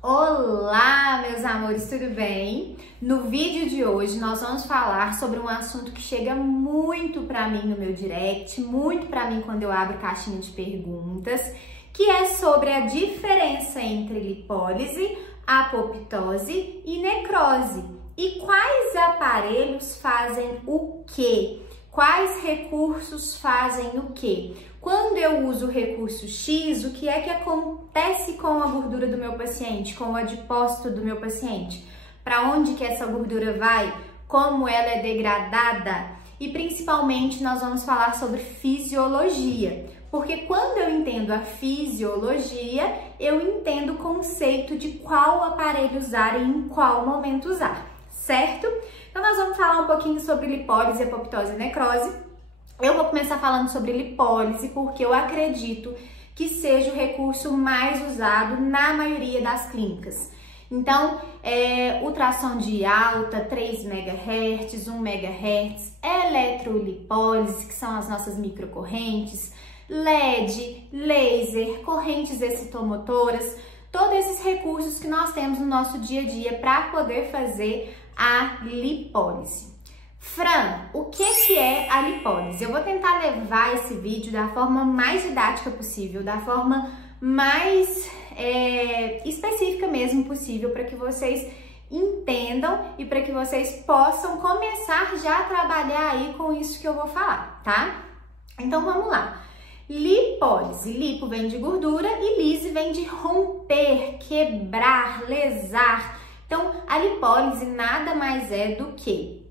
Olá, meus amores, tudo bem? No vídeo de hoje nós vamos falar sobre um assunto que chega muito pra mim no meu direct, muito pra mim quando eu abro caixinha de perguntas, que é sobre a diferença entre lipólise, apoptose e necrose. E quais aparelhos fazem o quê? Quais recursos fazem o quê? Quando eu uso o recurso X, o que é que acontece com a gordura do meu paciente, com o adipócito do meu paciente? Para onde que essa gordura vai? Como ela é degradada? E principalmente nós vamos falar sobre fisiologia, porque quando eu entendo a fisiologia, eu entendo o conceito de qual aparelho usar e em qual momento usar, certo? Então nós vamos falar um pouquinho sobre lipólise, apoptose e necrose. Eu vou começar falando sobre lipólise porque eu acredito que seja o recurso mais usado na maioria das clínicas. Então, ultrassom de alta, 3 MHz, 1 MHz, eletrolipólise, que são as nossas microcorrentes, LED, laser, correntes excitomotoras, todos esses recursos que nós temos no nosso dia a dia para poder fazer a lipólise. Fran, o que é a lipólise? Eu vou tentar levar esse vídeo da forma mais didática possível, da forma mais específica mesmo possível, para que vocês entendam e para que vocês possam começar já a trabalhar aí com isso que eu vou falar, tá? Então vamos lá. Lipólise, lipo vem de gordura e lise vem de romper, quebrar, lesar. Então a lipólise nada mais é do que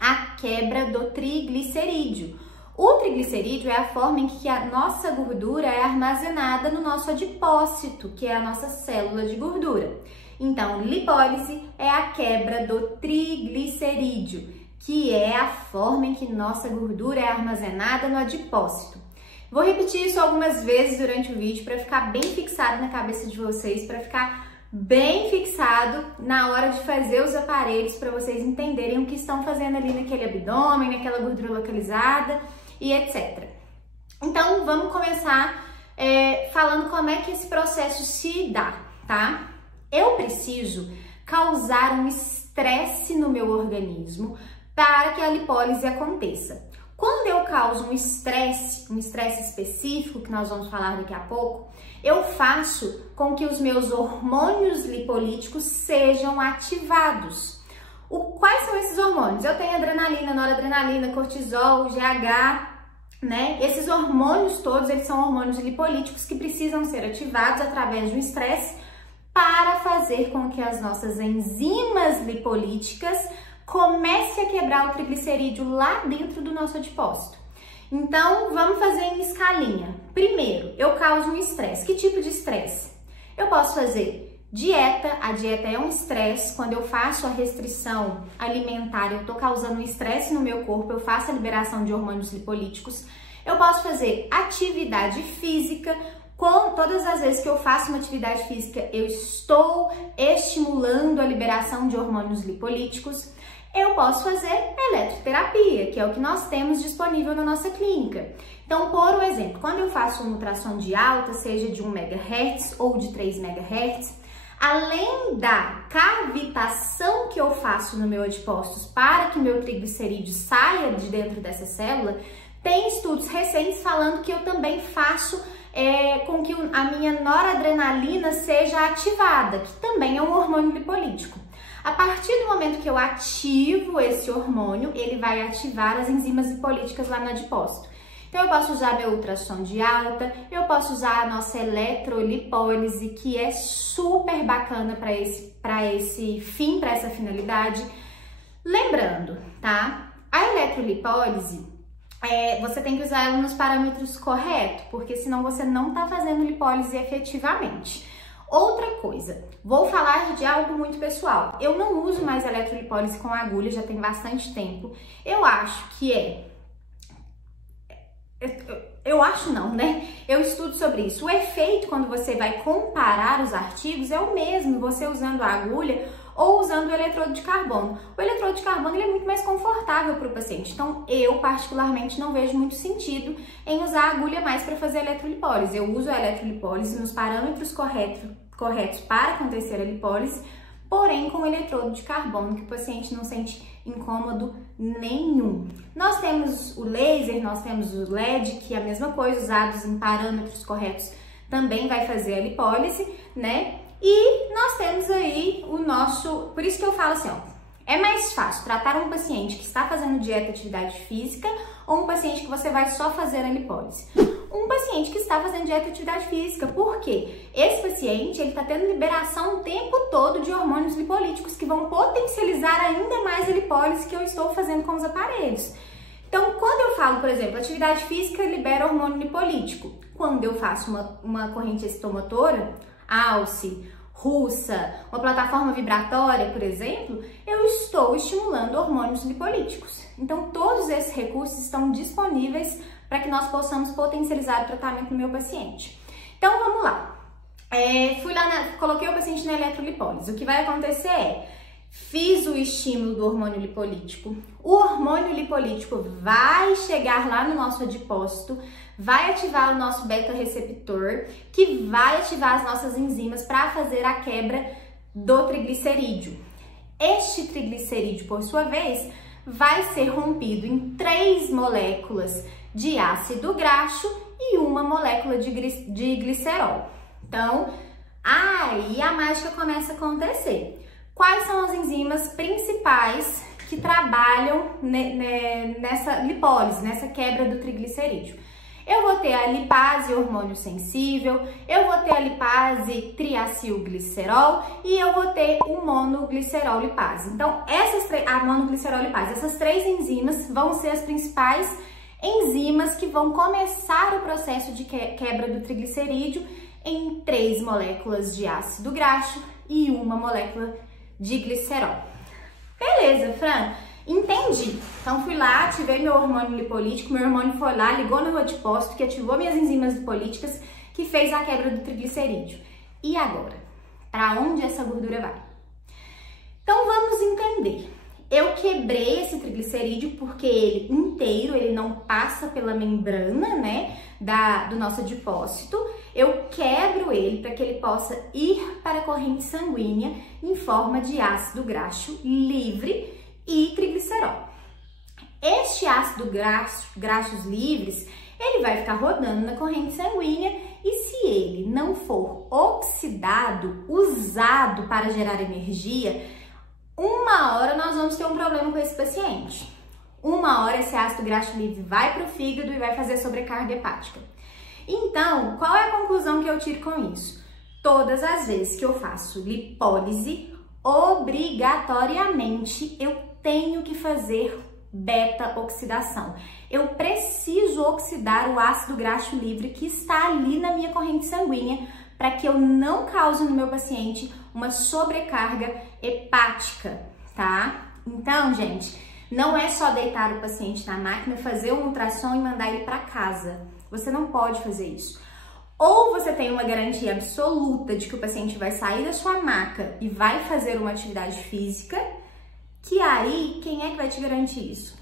a quebra do triglicerídeo. O triglicerídeo é a forma em que a nossa gordura é armazenada no nosso adipócito, que é a nossa célula de gordura. Então, lipólise é a quebra do triglicerídeo, que é a forma em que nossa gordura é armazenada no adipócito. Vou repetir isso algumas vezes durante o vídeo para ficar bem fixado na cabeça de vocês, para ficar bem fixado na hora de fazer os aparelhos, para vocês entenderem o que estão fazendo ali naquele abdômen, naquela gordura localizada e etc. Então, vamos começar falando como é que esse processo se dá, tá? Eu preciso causar um estresse no meu organismo para que a lipólise aconteça. Quando eu causo um estresse específico, que nós vamos falar daqui a pouco, eu faço com que os meus hormônios lipolíticos sejam ativados. Quais são esses hormônios? Eu tenho adrenalina, noradrenalina, cortisol, GH, né? Esses hormônios todos, eles são hormônios lipolíticos que precisam ser ativados através de um estresse para fazer com que as nossas enzimas lipolíticas comecem a quebrar o triglicerídeo lá dentro do nosso adipócito. Então, vamos fazer em escalinha. Primeiro, eu causo um estresse. Que tipo de estresse? Eu posso fazer dieta. A dieta é um estresse. Quando eu faço a restrição alimentar, eu estou causando um estresse no meu corpo, eu faço a liberação de hormônios lipolíticos. Eu posso fazer atividade física. Todas as vezes que eu faço uma atividade física, eu estou estimulando a liberação de hormônios lipolíticos. Eu posso fazer eletroterapia, que é o que nós temos disponível na nossa clínica. Então, por um exemplo, quando eu faço um ultrassom de alta, seja de 1 MHz ou de 3 MHz, além da cavitação que eu faço no meu adipócito para que meu triglicerídeo saia de dentro dessa célula, tem estudos recentes falando que eu também faço com que a minha noradrenalina seja ativada, que também é um hormônio lipolítico. A partir do momento que eu ativo esse hormônio, ele vai ativar as enzimas lipolíticas lá no adipócito. Então, eu posso usar meu ultrassom de alta, eu posso usar a nossa eletrolipólise, que é super bacana para esse fim, para essa finalidade. Lembrando, tá? A eletrolipólise, você tem que usar ela nos parâmetros corretos, porque senão você não está fazendo lipólise efetivamente. Outra coisa, vou falar de algo muito pessoal. Eu não uso mais eletrolipólise com agulha, já tem bastante tempo. Eu acho que eu acho não, né? Eu estudo sobre isso. O efeito, quando você vai comparar os artigos, é o mesmo, você usando a agulha ou usando o eletrodo de carbono. O eletrodo de carbono ele é muito mais confortável para o paciente, então eu particularmente não vejo muito sentido em usar a agulha mais para fazer eletrolipólise. Eu uso a eletrolipólise nos parâmetros corretos corretos para acontecer a lipólise, porém com eletrodo de carbono, que o paciente não sente incômodo nenhum. Nós temos o laser, nós temos o LED, que é a mesma coisa, usados em parâmetros corretos, também vai fazer a lipólise, né? E nós temos aí o nosso... Por isso que eu falo assim, ó, é mais fácil tratar um paciente que está fazendo dieta e atividade física ou um paciente que você vai só fazer a lipólise? Um paciente que está fazendo dieta e atividade física. Por quê? Esse paciente, ele está tendo liberação o tempo todo de hormônios lipolíticos que vão potencializar ainda mais a lipólise que eu estou fazendo com os aparelhos. Então, quando eu falo, por exemplo, atividade física libera hormônio lipolítico. Quando eu faço uma corrente excitomotora, alce, russa, uma plataforma vibratória, por exemplo, eu estou estimulando hormônios lipolíticos. Então, todos esses recursos estão disponíveis para que nós possamos potencializar o tratamento do meu paciente. Então, vamos lá. Fui lá, coloquei o paciente na eletrolipólise. O que vai acontecer é, fiz o estímulo do hormônio lipolítico, o hormônio lipolítico vai chegar lá no nosso adipócito, vai ativar o nosso beta-receptor, que vai ativar as nossas enzimas para fazer a quebra do triglicerídeo. Este triglicerídeo, por sua vez, vai ser rompido em 3 moléculas de ácido graxo e uma molécula de glicerol. Então, aí a mágica começa a acontecer. Quais são as enzimas principais que trabalham nessa lipólise, nessa quebra do triglicerídeo? Eu vou ter a lipase hormônio sensível, eu vou ter a lipase triacilglicerol e eu vou ter o monoglicerol lipase. Então, a monoglicerol lipase, essas 3 enzimas vão ser as principais enzimas que vão começar o processo de quebra do triglicerídeo em 3 moléculas de ácido graxo e uma molécula de glicerol. Beleza, Fran, entendi. Então fui lá, ativei meu hormônio lipolítico, meu hormônio foi lá, ligou no adipócito, que ativou minhas enzimas lipolíticas, que fez a quebra do triglicerídeo. E agora? Para onde essa gordura vai? Então vamos entender. Eu quebrei esse triglicerídeo porque ele inteiro, ele não passa pela membrana, né, do nosso adipócito. Eu quebro ele para que ele possa ir para a corrente sanguínea em forma de ácido graxo livre e triglicerol. Este ácido graxos livres, ele vai ficar rodando na corrente sanguínea e se ele não for oxidado, usado para gerar energia, uma hora nós vamos ter um problema com esse paciente. Uma hora esse ácido graxo livre vai para o fígado e vai fazer sobrecarga hepática. Então, qual é a conclusão que eu tiro com isso? Todas as vezes que eu faço lipólise, obrigatoriamente eu tenho que fazer beta-oxidação. Eu preciso oxidar o ácido graxo livre que está ali na minha corrente sanguínea para que eu não cause no meu paciente uma sobrecarga hepática, tá? Então, gente, não é só deitar o paciente na máquina, fazer um ultrassom e mandar ele para casa. Você não pode fazer isso. Ou você tem uma garantia absoluta de que o paciente vai sair da sua maca e vai fazer uma atividade física, que aí, quem é que vai te garantir isso?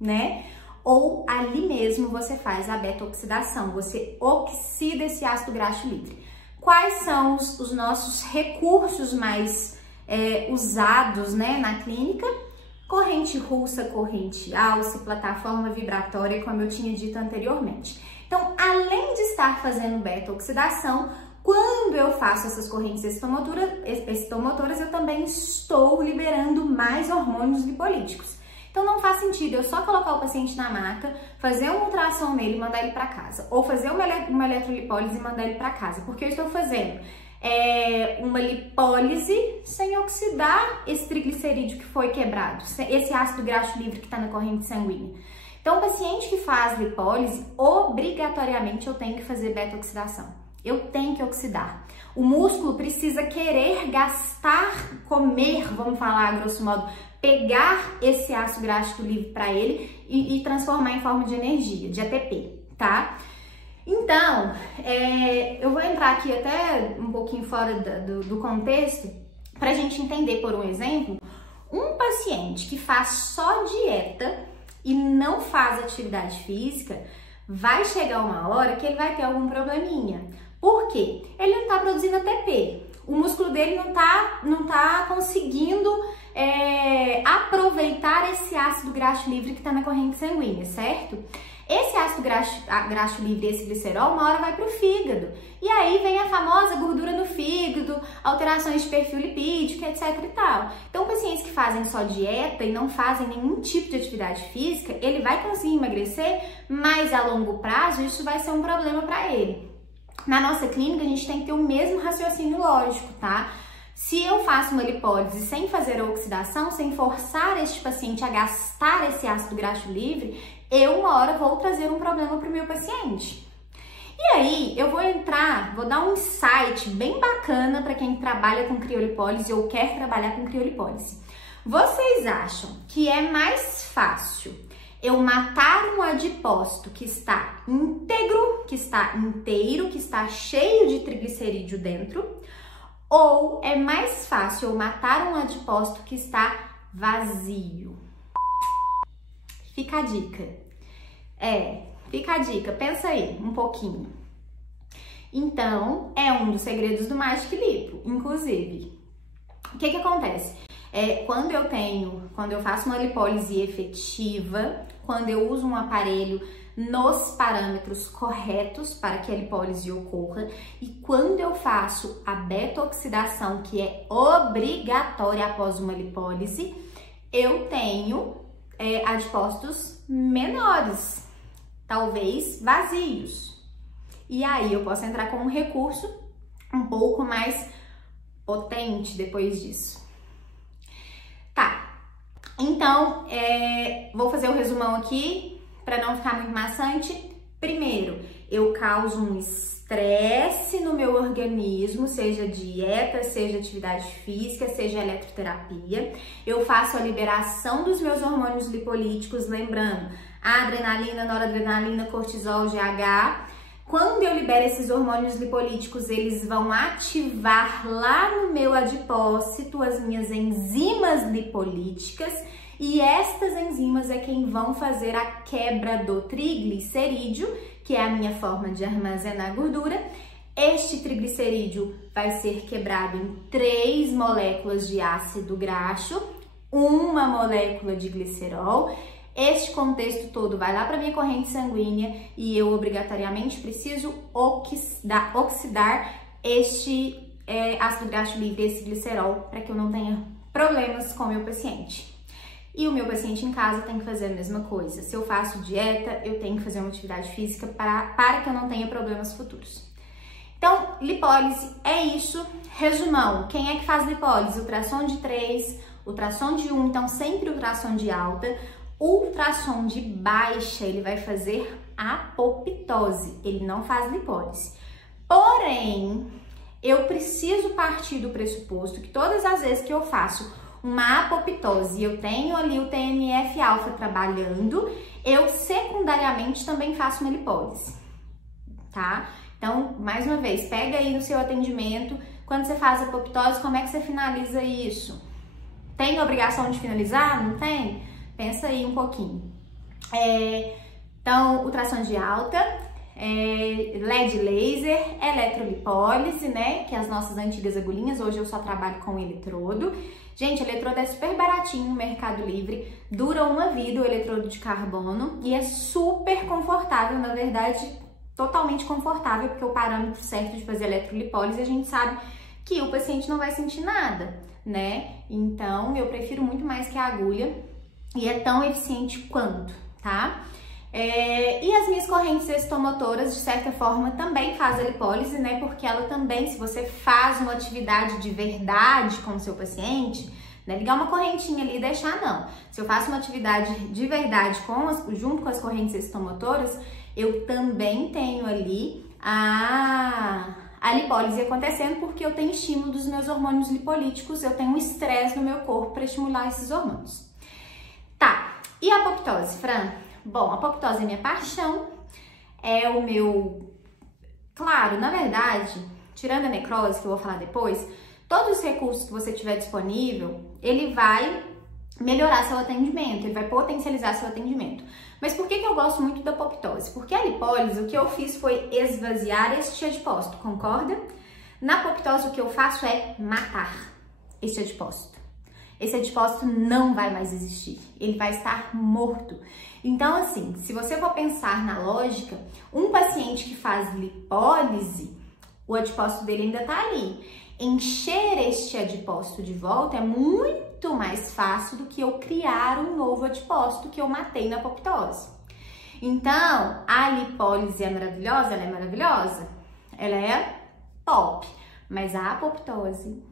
Né? Ou ali mesmo você faz a beta-oxidação, você oxida esse ácido graxo livre. Quais são os nossos recursos mais usados, né, na clínica? Corrente russa, corrente alce, plataforma vibratória, como eu tinha dito anteriormente. Então, além de estar fazendo beta-oxidação, quando eu faço essas correntes excitomotoras, eu também estou liberando mais hormônios lipolíticos. Então, não faz sentido eu só colocar o paciente na maca, fazer um ultrassom nele e mandar ele para casa, ou fazer uma eletrolipólise e mandar ele para casa, porque eu estou fazendo uma lipólise sem oxidar esse triglicerídeo que foi quebrado, esse ácido graxo livre que está na corrente sanguínea. Então, o paciente que faz lipólise, obrigatoriamente eu tenho que fazer beta-oxidação. Eu tenho que oxidar. O músculo precisa querer gastar, comer, vamos falar a grosso modo, pegar esse ácido graxo livre para ele e transformar em forma de energia, de ATP, tá? Então, eu vou entrar aqui até um pouquinho fora do contexto para a gente entender, por um exemplo, um paciente que faz só dieta e não faz atividade física, vai chegar uma hora que ele vai ter algum probleminha. Por quê? Ele não tá produzindo ATP. O músculo dele não tá conseguindo aproveitar esse ácido graxo livre que está na corrente sanguínea, certo? Esse ácido graxo livre, esse glicerol, uma hora vai para o fígado. E aí vem a famosa gordura no fígado, alterações de perfil lipídico, etc e tal. Então, pacientes que fazem só dieta e não fazem nenhum tipo de atividade física, ele vai conseguir emagrecer, mas a longo prazo isso vai ser um problema para ele. Na nossa clínica, a gente tem que ter o mesmo raciocínio lógico, tá? Se eu faço uma lipólise sem fazer a oxidação, sem forçar este paciente a gastar esse ácido graxo livre, eu uma hora vou trazer um problema para o meu paciente. E aí, eu vou dar um insight bem bacana para quem trabalha com criolipólise ou quer trabalhar com criolipólise. Vocês acham que é mais fácil eu matar um adipócito que está íntegro, que está inteiro, que está cheio de triglicerídeo dentro, ou é mais fácil eu matar um adipócito que está vazio? Fica a dica. Fica a dica. Pensa aí um pouquinho. Então, é um dos segredos do Magic Lipo, inclusive. O que acontece? Quando eu faço uma lipólise efetiva, quando eu uso um aparelho nos parâmetros corretos para que a lipólise ocorra, e quando eu faço a beta-oxidação, que é obrigatória após uma lipólise, eu tenho adipócitos menores, talvez vazios. E aí eu posso entrar com um recurso um pouco mais potente depois disso. Tá, então vou fazer o resumão aqui para não ficar muito maçante. Primeiro, eu causo um estresse no meu organismo, seja dieta, seja atividade física, seja eletroterapia. Eu faço a liberação dos meus hormônios lipolíticos, lembrando, adrenalina, noradrenalina, cortisol, GH. Quando eu libero esses hormônios lipolíticos, eles vão ativar lá no meu adipócito as minhas enzimas lipolíticas, e estas enzimas é quem vão fazer a quebra do triglicerídeo, que é a minha forma de armazenar gordura. Este triglicerídeo vai ser quebrado em 3 moléculas de ácido graxo, 1 molécula de glicerol. Este contexto todo vai lá para minha corrente sanguínea e eu obrigatoriamente preciso oxidar este ácido graxo livre, esse glicerol, para que eu não tenha problemas com o meu paciente. E o meu paciente em casa tem que fazer a mesma coisa. Se eu faço dieta, eu tenho que fazer uma atividade física para que eu não tenha problemas futuros. Então, lipólise é isso. Resumão, quem é que faz lipólise? Ultrassom de 3, ultrassom de 1, então sempre ultrassom de alta. Ultrassom de baixa, ele vai fazer apoptose, ele não faz lipólise. Porém, eu preciso partir do pressuposto que todas as vezes que eu faço uma apoptose e eu tenho ali o TNF-alfa trabalhando, eu secundariamente também faço uma lipólise, tá? Então, mais uma vez, pega aí no seu atendimento, quando você faz apoptose, como é que você finaliza isso? Tem obrigação de finalizar? Não tem? Pensa aí um pouquinho. Então, ultrassom de alta, LED laser, eletrolipólise, né? Que é as nossas antigas agulhinhas. Hoje eu só trabalho com eletrodo. Gente, eletrodo é super baratinho no Mercado Livre, dura uma vida o eletrodo de carbono e é super confortável, na verdade, totalmente confortável, porque o parâmetro certo de fazer eletrolipólise a gente sabe que o paciente não vai sentir nada, né? Então, eu prefiro muito mais que a agulha e é tão eficiente quanto, tá? E as minhas correntes extomotoras, de certa forma, também fazem a lipólise, né? Porque ela também, se você faz uma atividade de verdade com o seu paciente, né? Ligar uma correntinha ali e deixar, não. Se eu faço uma atividade de verdade junto com as correntes extomotoras, eu também tenho ali a lipólise acontecendo, porque eu tenho estímulo dos meus hormônios lipolíticos, eu tenho um estresse no meu corpo para estimular esses hormônios. Tá, e a apoptose, Fran? Bom, a apoptose é minha paixão, é o meu... Claro, na verdade, tirando a necrose, que eu vou falar depois, todos os recursos que você tiver disponível, ele vai melhorar seu atendimento, ele vai potencializar seu atendimento. Mas por que eu gosto muito da apoptose? Porque a lipólise, o que eu fiz foi esvaziar este adipócito, concorda? Na apoptose, o que eu faço é matar este adipócito. Esse adipócito não vai mais existir, ele vai estar morto. Então, assim, se você for pensar na lógica, um paciente que faz lipólise, o adipócito dele ainda tá ali. Encher este adipócito de volta é muito mais fácil do que eu criar um novo adipócito que eu matei na apoptose. Então, a lipólise é maravilhosa? Ela é maravilhosa? Ela é top. Mas a apoptose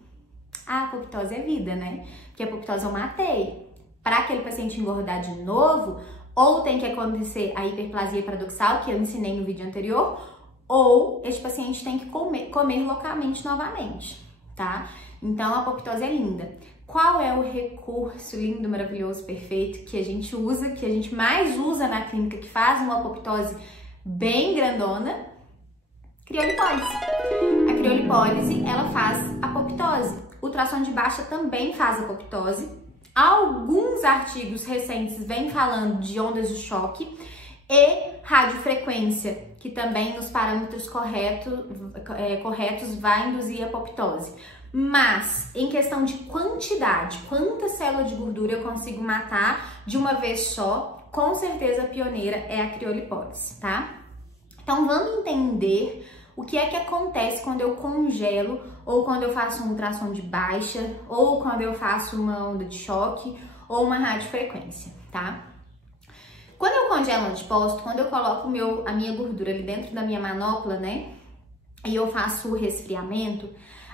é vida, né? Porque a apoptose eu matei. Para aquele paciente engordar de novo, ou tem que acontecer a hiperplasia paradoxal, que eu ensinei no vídeo anterior, ou este paciente tem que comer localmente novamente, tá? Então, a apoptose é linda. Qual é o recurso lindo, maravilhoso, perfeito que a gente usa, que a gente mais usa na clínica, que faz uma apoptose bem grandona? Criolipólise. A criolipólise, ela faz apoptose. O ultrassom de baixa também faz apoptose. Alguns artigos recentes vêm falando de ondas de choque e radiofrequência, que também nos parâmetros corretos vai induzir a apoptose. Mas, em questão de quantidade, quanta célula de gordura eu consigo matar de uma vez só, com certeza a pioneira é a criolipólise, tá? Então, vamos entender o que é que acontece quando eu congelo, ou quando eu faço um ultrassom de baixa, ou quando eu faço uma onda de choque, ou uma radiofrequência, tá? Quando eu congelo um adipócito, quando eu coloco a minha gordura ali dentro da minha manopla, né, e eu faço o resfriamento,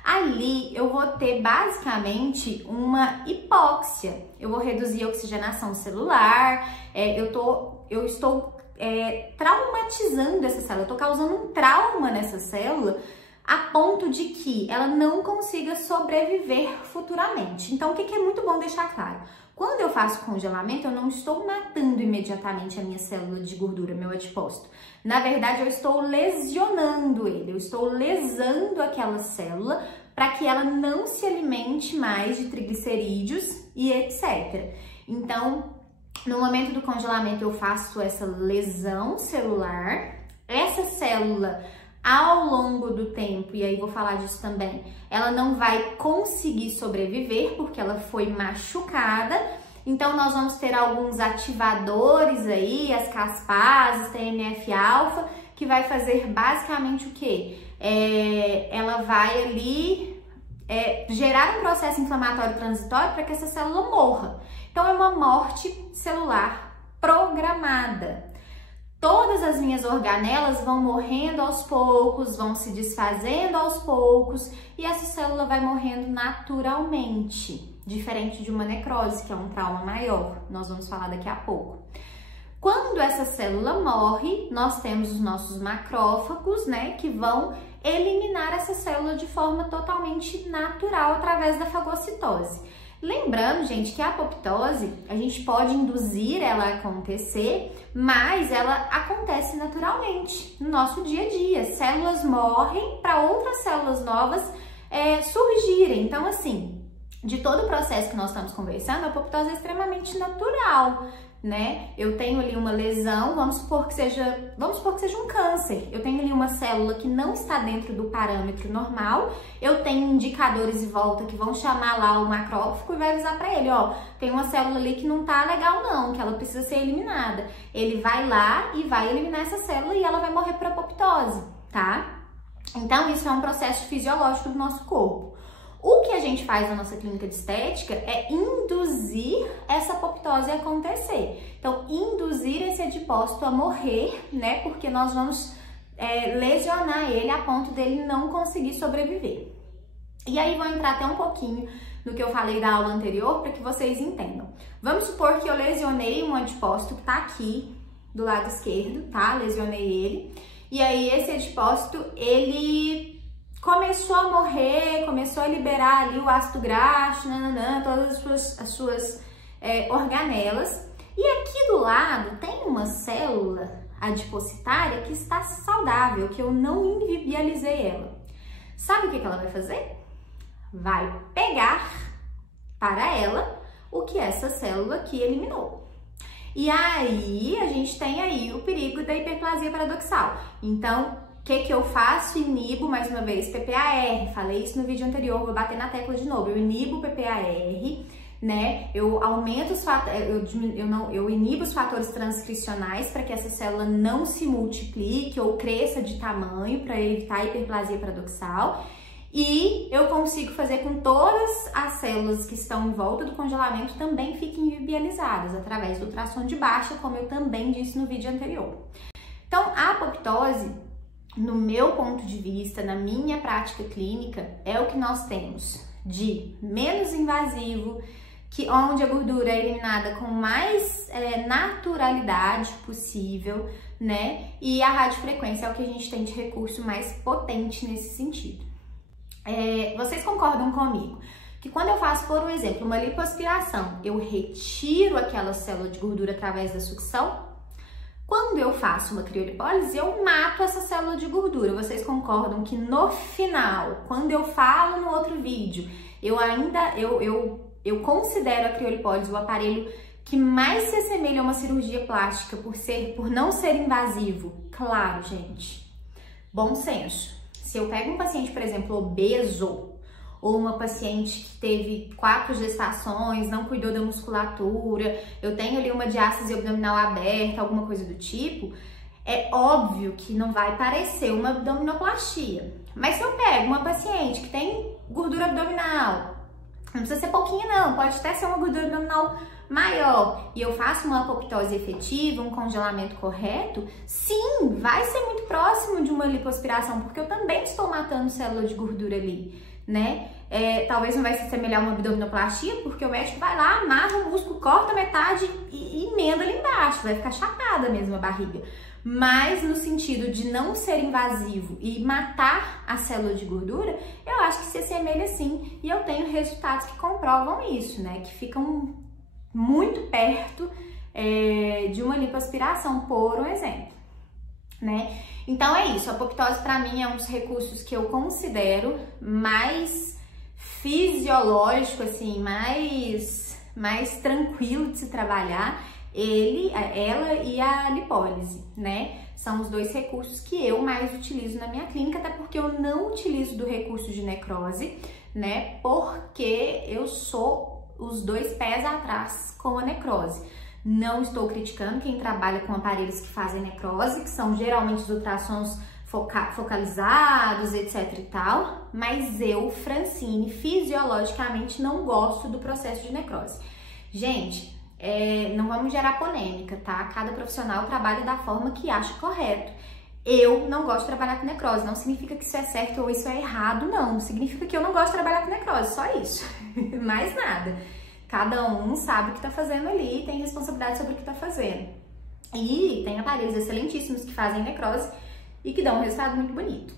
ali eu vou ter basicamente uma hipóxia. Eu vou reduzir a oxigenação celular, eu estou traumatizando essa célula, eu tô causando um trauma nessa célula a ponto de que ela não consiga sobreviver futuramente. Então, o que é muito bom deixar claro? Quando eu faço congelamento, eu não estou matando imediatamente a minha célula de gordura, meu adipócito. Na verdade, eu estou lesionando ele, eu estou lesando aquela célula para que ela não se alimente mais de triglicerídeos e etc. Então, no momento do congelamento, eu faço essa lesão celular. Essa célula, ao longo do tempo, e aí vou falar disso também, ela não vai conseguir sobreviver porque ela foi machucada. Então, nós vamos ter alguns ativadores aí, as caspases, TNF-alfa, que vai fazer basicamente o quê? Ela vai ali gerar um processo inflamatório transitório para que essa célula morra. Então, é uma morte celular programada. Todas as minhas organelas vão morrendo aos poucos, vão se desfazendo aos poucos e essa célula vai morrendo naturalmente, diferente de uma necrose, que é um trauma maior. Nós vamos falar daqui a pouco. Quando essa célula morre, nós temos os nossos macrófagos, né, que vão eliminar essa célula de forma totalmente natural através da fagocitose. Lembrando, gente, que a apoptose, a gente pode induzir ela a acontecer, mas ela acontece naturalmente no nosso dia a dia. Células morrem para outras células novas surgirem. Então, assim, de todo o processo que nós estamos conversando, a apoptose é extremamente natural, né? Eu tenho ali uma lesão, vamos supor que seja um câncer. Eu tenho ali uma célula que não está dentro do parâmetro normal. Eu tenho indicadores em volta que vão chamar lá o macrófago e vai avisar para ele, ó, tem uma célula ali que não tá legal não, que ela precisa ser eliminada. Ele vai lá e vai eliminar essa célula e ela vai morrer por apoptose, tá? Então, isso é um processo fisiológico do nosso corpo. O que a gente faz na nossa clínica de estética é induzir essa apoptose a acontecer. Então, induzir esse adipócito a morrer, né? Porque nós vamos lesionar ele a ponto dele não conseguir sobreviver. E aí, vou entrar até um pouquinho no que eu falei da aula anterior para que vocês entendam. Vamos supor que eu lesionei um adipócito que tá aqui do lado esquerdo, tá? Lesionei ele. E aí, esse adipócito, ele começou a morrer, começou a liberar ali o ácido graxo, todas as suas organelas. E aqui do lado tem uma célula adipocitária que está saudável, que eu não inviabilizei ela. Sabe o que ela vai fazer? Vai pegar para ela o que essa célula aqui eliminou. E aí, a gente tem aí o perigo da hiperplasia paradoxal. Então, o que eu faço? Inibo, mais uma vez, PPAR. Falei isso no vídeo anterior, vou bater na tecla de novo. Eu inibo o PPAR, né? Eu aumento os eu inibo os fatores transcricionais para que essa célula não se multiplique ou cresça de tamanho para evitar a hiperplasia paradoxal. E eu consigo fazer com todas as células que estão em volta do congelamento também fiquem viabilizadas através do ultrassom de baixa, como eu também disse no vídeo anterior. Então, a apoptose, no meu ponto de vista, na minha prática clínica, é o que nós temos de menos invasivo, onde a gordura é eliminada com mais naturalidade possível, né? E a radiofrequência é o que a gente tem de recurso mais potente nesse sentido. Vocês concordam comigo que quando eu faço, por exemplo, uma lipoaspiração, eu retiro aquela célula de gordura através da sucção? Quando eu faço uma criolipólise, eu mato essa célula de gordura. Vocês concordam que no final, quando eu falo no outro vídeo, eu considero a criolipólise o aparelho que mais se assemelha a uma cirurgia plástica por não ser invasivo? Claro, gente. Bom senso. Se eu pego um paciente, por exemplo, obeso, ou uma paciente que teve 4 gestações, não cuidou da musculatura, eu tenho ali uma diástase abdominal aberta, alguma coisa do tipo, é óbvio que não vai parecer uma abdominoplastia. Mas se eu pego uma paciente que tem gordura abdominal, não precisa ser pouquinho não, pode até ser uma gordura abdominal maior, e eu faço uma apoptose efetiva, um congelamento correto, sim, vai ser muito próximo de uma lipoaspiração, porque eu também estou matando célula de gordura ali, né? Talvez não vai se assemelhar a uma abdominoplastia, porque o médico vai lá, amarra o músculo, corta metade e emenda ali embaixo, vai ficar chapada mesmo a barriga. Mas no sentido de não ser invasivo e matar a célula de gordura, eu acho que se assemelha sim, e eu tenho resultados que comprovam isso, né? Que ficam muito perto de uma lipoaspiração, por um exemplo, né? Então é isso, a apoptose para mim é um dos recursos que eu considero mais fisiológico, assim, mais tranquilo de se trabalhar, ela e a lipólise, né? São os dois recursos que eu mais utilizo na minha clínica, até porque eu não utilizo do recurso de necrose, né? Porque eu sou os 2 pés atrás com a necrose. Não estou criticando quem trabalha com aparelhos que fazem necrose, que são geralmente os ultrassons focalizados, etc e tal, mas eu, Francine, fisiologicamente não gosto do processo de necrose. Gente, não vamos gerar polêmica, tá? Cada profissional trabalha da forma que acha correto. Eu não gosto de trabalhar com necrose, não significa que isso é certo ou isso é errado, não. Significa que eu não gosto de trabalhar com necrose, só isso. Mais nada. Cada um sabe o que tá fazendo ali, tem responsabilidade sobre o que tá fazendo. E tem aparelhos excelentíssimos que fazem necrose e que dão um resultado muito bonito.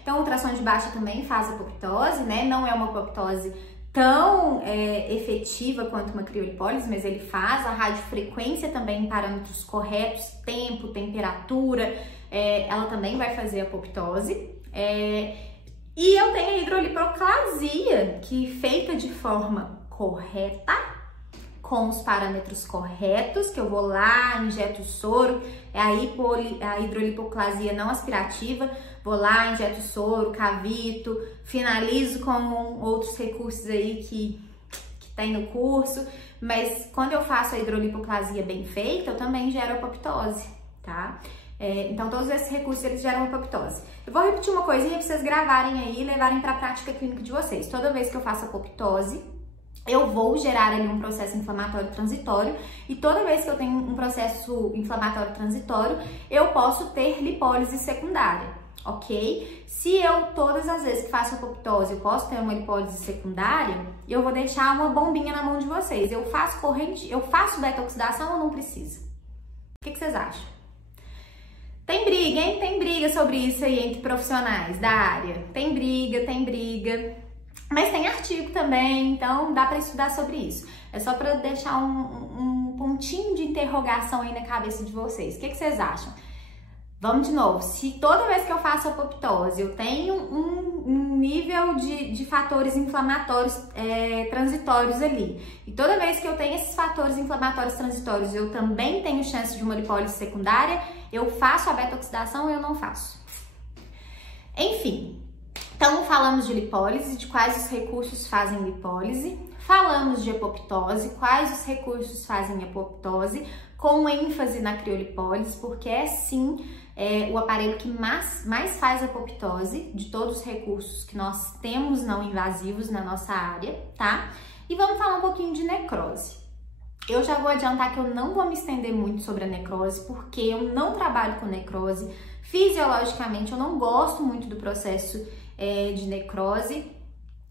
Então, o ultrassom de baixa também faz apoptose, né? Não é uma apoptose tão efetiva quanto uma criolipólise, mas ele faz. A radiofrequência também em parâmetros corretos, tempo, temperatura, ela também vai fazer apoptose. E eu tenho a hidrolipoplasia, que feita de forma correta, com os parâmetros corretos, que eu vou lá, injeto o soro, a hidrolipoplasia não aspirativa, vou lá, injeto o soro, cavito, finalizo com outros recursos aí que tem no curso, mas quando eu faço a hidrolipoplasia bem feita, eu também gero apoptose, tá? Então todos esses recursos eles geram apoptose. Eu vou repetir uma coisinha pra vocês gravarem aí e levarem pra prática clínica de vocês. Toda vez que eu faço apoptose, eu vou gerar ali um processo inflamatório transitório, e toda vez que eu tenho um processo inflamatório transitório, eu posso ter lipólise secundária, ok? Se eu, todas as vezes que faço apoptose, eu posso ter uma lipólise secundária, eu vou deixar uma bombinha na mão de vocês. Eu faço corrente, eu faço beta-oxidação ou não precisa? O que vocês acham? Tem briga, hein? Tem briga sobre isso aí entre profissionais da área. Tem briga. Mas tem artigo também, então dá para estudar sobre isso. É só para deixar um pontinho de interrogação aí na cabeça de vocês. O que vocês acham? Vamos de novo, se toda vez que eu faço apoptose eu tenho um nível de fatores inflamatórios transitórios ali, e toda vez que eu tenho esses fatores inflamatórios transitórios eu também tenho chance de uma lipólise secundária, eu faço a beta-oxidação ou eu não faço? Enfim, então falamos de lipólise, de quais os recursos fazem lipólise, falamos de apoptose, quais os recursos fazem apoptose, com ênfase na criolipólise, porque é sim o aparelho que mais faz apoptose de todos os recursos que nós temos não invasivos na nossa área, tá? E vamos falar um pouquinho de necrose. Eu já vou adiantar que eu não vou me estender muito sobre a necrose, porque eu não trabalho com necrose. Fisiologicamente, eu não gosto muito do processo de necrose,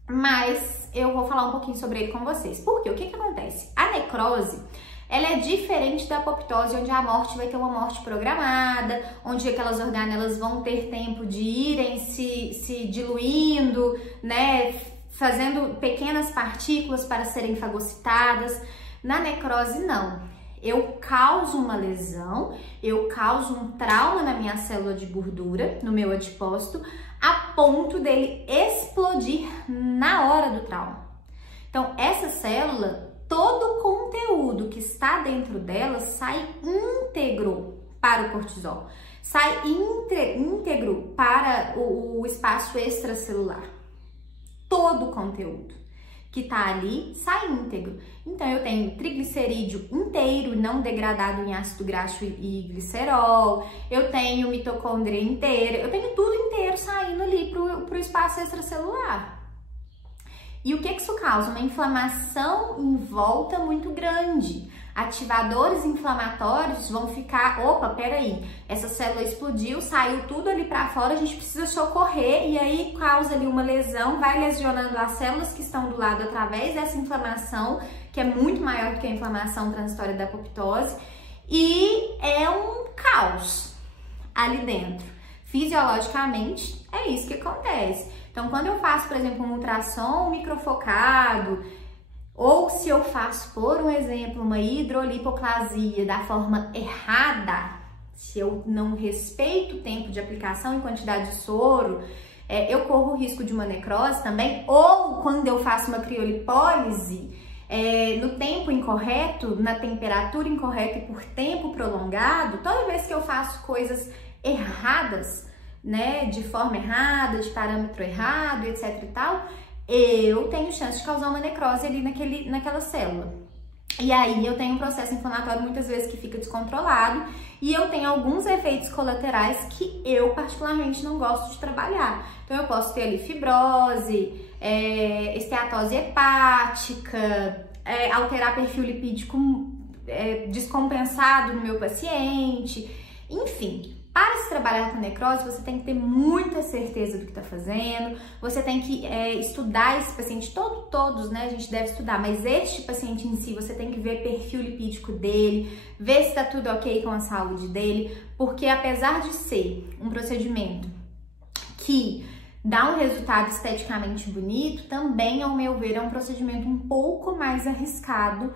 mas eu vou falar um pouquinho sobre ele com vocês. Por quê? O que acontece? A necrose, ela é diferente da apoptose, onde a morte vai ter uma morte programada, onde aquelas organelas vão ter tempo de irem se diluindo, né, fazendo pequenas partículas para serem fagocitadas. Na necrose, não. Eu causo uma lesão, eu causo um trauma na minha célula de gordura, no meu adipócito, a ponto dele explodir na hora do trauma. Então, essa célula, todo o conteúdo que está dentro dela sai íntegro para o cortisol, sai íntegro para o espaço extracelular. Todo o conteúdo que tá ali sai íntegro. Então, eu tenho triglicerídeo inteiro, não degradado em ácido graxo e glicerol, eu tenho mitocôndria inteira, eu tenho tudo inteiro saindo ali pro espaço extracelular. E o que isso causa? Uma inflamação em volta muito grande. Ativadores inflamatórios vão ficar, opa, peraí, essa célula explodiu, saiu tudo ali para fora, a gente precisa socorrer, e aí causa ali uma lesão, vai lesionando as células que estão do lado através dessa inflamação, que é muito maior do que a inflamação transitória da apoptose, e é um caos ali dentro. Fisiologicamente, é isso que acontece. Então, quando eu faço, por exemplo, um ultrassom microfocado, ou se eu faço, por um exemplo, uma hidrolipoplasia da forma errada, se eu não respeito o tempo de aplicação e quantidade de soro, eu corro o risco de uma necrose também. Ou quando eu faço uma criolipólise, no tempo incorreto, na temperatura incorreta e por tempo prolongado, toda vez que eu faço coisas erradas, né, de forma errada, de parâmetro errado, etc e tal, eu tenho chance de causar uma necrose ali naquela célula. E aí eu tenho um processo inflamatório muitas vezes que fica descontrolado e eu tenho alguns efeitos colaterais que eu particularmente não gosto de trabalhar. Então eu posso ter ali fibrose, esteatose hepática, alterar perfil lipídico descompensado no meu paciente, enfim. Para se trabalhar com necrose, você tem que ter muita certeza do que está fazendo, você tem que estudar esse paciente, todos, né, a gente deve estudar, mas este paciente em si, você tem que ver perfil lipídico dele, ver se está tudo ok com a saúde dele, porque apesar de ser um procedimento que dá um resultado esteticamente bonito, também, ao meu ver, é um procedimento um pouco mais arriscado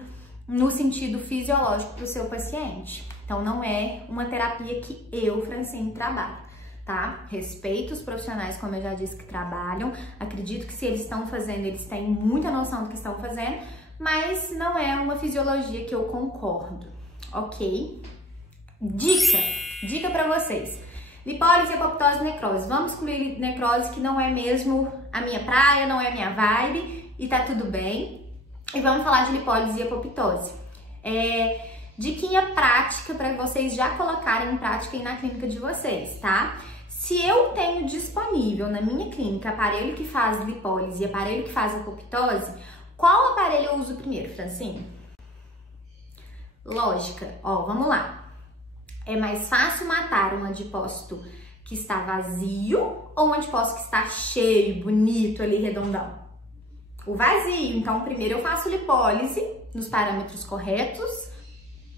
no sentido fisiológico para o seu paciente. Então, não é uma terapia que eu, Francine, trabalho, tá? Respeito os profissionais, como eu já disse, que trabalham. Acredito que se eles estão fazendo, eles têm muita noção do que estão fazendo, mas não é uma fisiologia que eu concordo, ok? Dica pra vocês. Lipólise, apoptose, necrose. Vamos excluir necrose, que não é mesmo a minha praia, não é a minha vibe, e tá tudo bem. E vamos falar de lipólise e apoptose. Diquinha prática para vocês já colocarem em prática aí na clínica de vocês, tá? Se eu tenho disponível na minha clínica aparelho que faz lipólise e aparelho que faz apoptose, qual aparelho eu uso primeiro, Francine? Lógica, ó, vamos lá. É mais fácil matar um adipócito que está vazio ou um adipócito que está cheio, bonito ali, redondão? O vazio. Então, primeiro eu faço lipólise nos parâmetros corretos,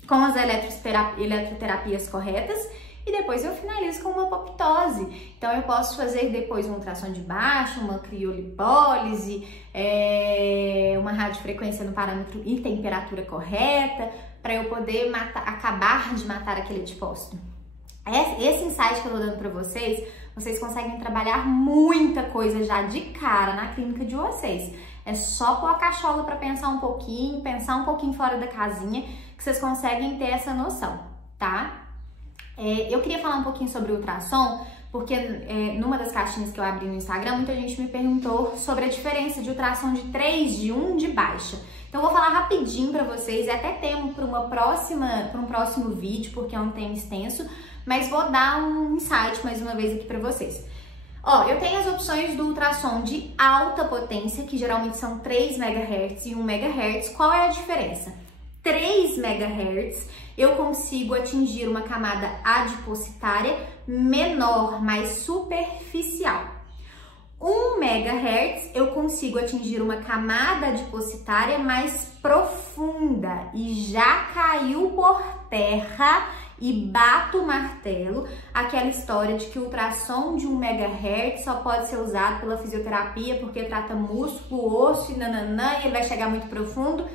com as eletroterapias corretas, e depois eu finalizo com uma apoptose. Então, eu posso fazer depois uma ultrassom de baixo, uma criolipólise, uma radiofrequência no parâmetro e temperatura correta, para eu poder acabar de matar aquele adipócito. esse insight que eu tô dando pra vocês, vocês conseguem trabalhar muita coisa já de cara na clínica de vocês. É só pôr a cachola pra pensar um pouquinho fora da casinha, que vocês conseguem ter essa noção, tá? Eu queria falar um pouquinho sobre o ultrassom, porque numa das caixinhas que eu abri no Instagram, muita gente me perguntou sobre a diferença de ultrassom de 3, de 1, de baixa. Então, eu vou falar rapidinho pra vocês, é até tema para um próximo vídeo, porque é um tema extenso, mas vou dar um insight mais uma vez aqui pra vocês. Ó, eu tenho as opções do ultrassom de alta potência, que geralmente são 3 MHz e 1 MHz. Qual é a diferença? 3 MHz eu consigo atingir uma camada adipositária menor, mais superficial. 1 MHz eu consigo atingir uma camada adipositária mais profunda e já caiu por terra e bato o martelo aquela história de que o ultrassom de 1 MHz só pode ser usado pela fisioterapia porque trata músculo, osso e nananã e ele vai chegar muito profundo.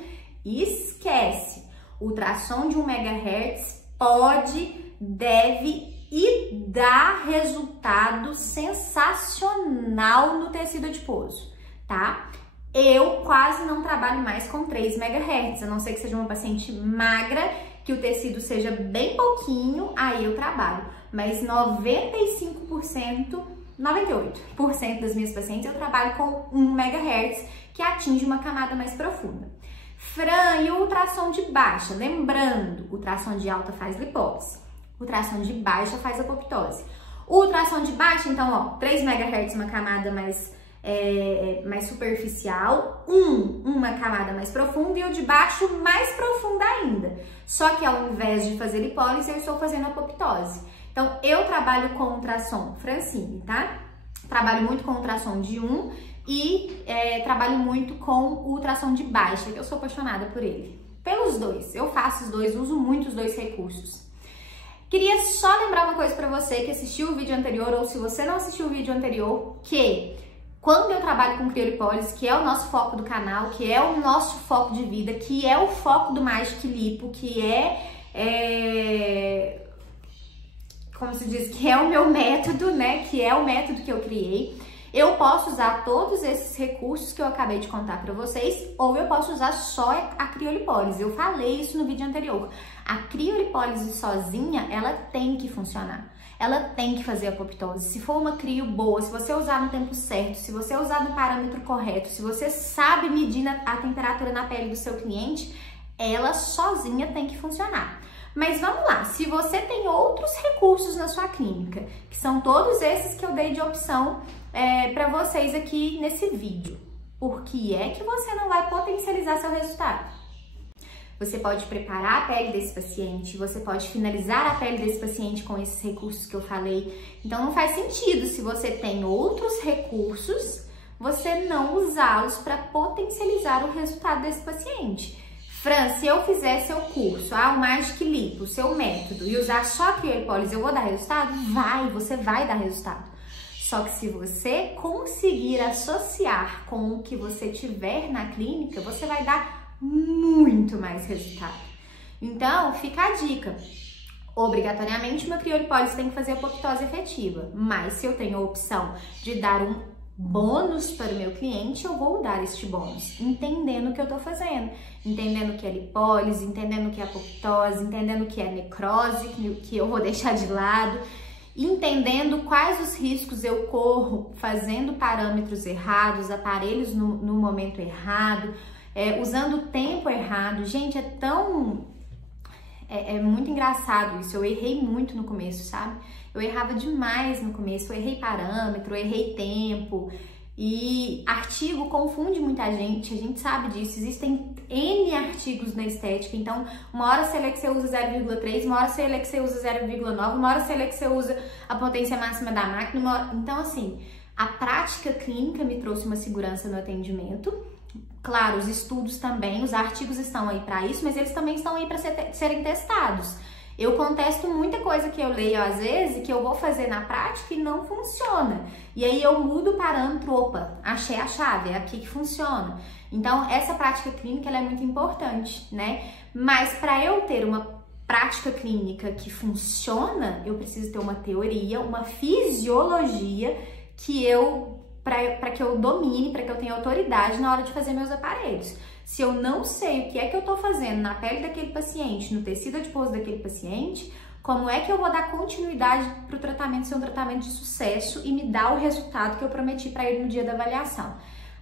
Esquece! O ultrassom de 1 MHz pode, deve e dá resultado sensacional no tecido adiposo, tá? Eu quase não trabalho mais com 3 MHz, a não ser que seja uma paciente magra, que o tecido seja bem pouquinho, aí eu trabalho. Mas 95%, 98% das minhas pacientes eu trabalho com 1 MHz, que atinge uma camada mais profunda. Fran, e o ultrassom de baixa? Lembrando, o ultrassom de alta faz lipólise, o ultrassom de baixa faz apoptose. O ultrassom de baixa, então, ó, 3 MHz, uma camada mais superficial, uma camada mais profunda, e o de baixo mais profunda ainda. Só que ao invés de fazer lipólise, eu estou fazendo apoptose. Então, eu trabalho com ultrassom Francine, tá? Trabalho muito com ultrassom de 1 e trabalho muito com o ultrassom de baixa, que eu sou apaixonada por ele. Pelos dois, eu faço os dois, uso muito os dois recursos. Queria só lembrar uma coisa pra você que assistiu o vídeo anterior, ou se você não assistiu o vídeo anterior, que quando eu trabalho com criolipólise, que é o nosso foco do canal, que é o nosso foco de vida, que é o foco do Magic Lipo, que como se diz, que é o meu método, né? Que é o método que eu criei. Eu posso usar todos esses recursos que eu acabei de contar pra vocês, ou eu posso usar só a criolipólise. Eu falei isso no vídeo anterior. A criolipólise sozinha, ela tem que funcionar. Ela tem que fazer apoptose. Se for uma crio boa, se você usar no tempo certo, se você usar no parâmetro correto, se você sabe medir a temperatura na pele do seu cliente, ela sozinha tem que funcionar. Mas vamos lá, se você tem outros recursos na sua clínica, que são todos esses que eu dei de opção para vocês aqui nesse vídeo, por que é que você não vai potencializar seu resultado? Você pode preparar a pele desse paciente, você pode finalizar a pele desse paciente com esses recursos que eu falei. Então não faz sentido, se você tem outros recursos, você não usá-los para potencializar o resultado desse paciente. Fran, se eu fizer seu curso, o Magic Lipo, seu método, e usar só a criolipólise, eu vou dar resultado? Você vai dar resultado. Só que se você conseguir associar com o que você tiver na clínica, você vai dar muito mais resultado. Então, fica a dica. Obrigatoriamente, uma criolipólise tem que fazer apoptose efetiva, mas se eu tenho a opção de dar um bônus para o meu cliente, eu vou dar este bônus, entendendo o que eu tô fazendo, entendendo o que é lipólise, entendendo o que é apoptose, entendendo o que é necrose, que eu vou deixar de lado, entendendo quais os riscos eu corro fazendo parâmetros errados, aparelhos no momento errado, usando o tempo errado. Gente, é muito engraçado isso. Eu errei muito no começo, sabe? Eu errava demais no começo, eu errei parâmetro, eu errei tempo. E artigo confunde muita gente, a gente sabe disso. Existem N artigos na estética, então uma hora você lê que você usa 0,3, uma hora você lê que você usa 0,9, uma hora você lê que você usa a potência máxima da máquina. Então, assim, a prática clínica me trouxe uma segurança no atendimento. Claro, os estudos também, os artigos estão aí para isso, mas eles também estão aí para serem testados. Eu contesto muita coisa que eu leio às vezes e que eu vou fazer na prática e não funciona. E aí eu mudo o parâmetro, opa, achei a chave, é aqui que funciona. Então essa prática clínica ela é muito importante, né? Mas para eu ter uma prática clínica que funciona, eu preciso ter uma teoria, uma fisiologia para que eu domine, para que eu tenha autoridade na hora de fazer meus aparelhos. Se eu não sei o que é que eu tô fazendo na pele daquele paciente, no tecido adiposo daquele paciente, como é que eu vou dar continuidade para o tratamento ser um tratamento de sucesso e me dar o resultado que eu prometi para ele no dia da avaliação?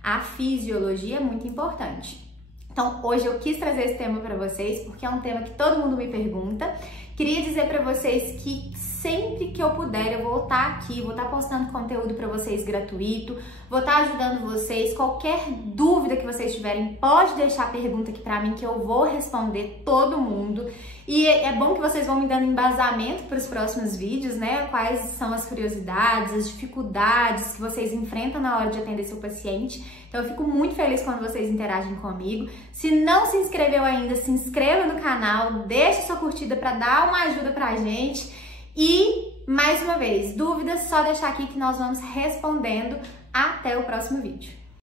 A fisiologia é muito importante. Então, hoje eu quis trazer esse tema para vocês, porque é um tema que todo mundo me pergunta. Queria dizer para vocês que sempre que eu puder, eu vou estar aqui, vou estar postando conteúdo para vocês gratuito, vou estar ajudando vocês. Qualquer dúvida que vocês tiverem, pode deixar pergunta aqui para mim que eu vou responder todo mundo. E é bom que vocês vão me dando embasamento para os próximos vídeos, né? Quais são as curiosidades, as dificuldades que vocês enfrentam na hora de atender seu paciente. Então eu fico muito feliz quando vocês interagem comigo. Se não se inscreveu ainda, se inscreva no canal, deixe sua curtida para dar uma ajuda pra gente. E, mais uma vez, dúvidas, só deixar aqui que nós vamos respondendo. Até o próximo vídeo.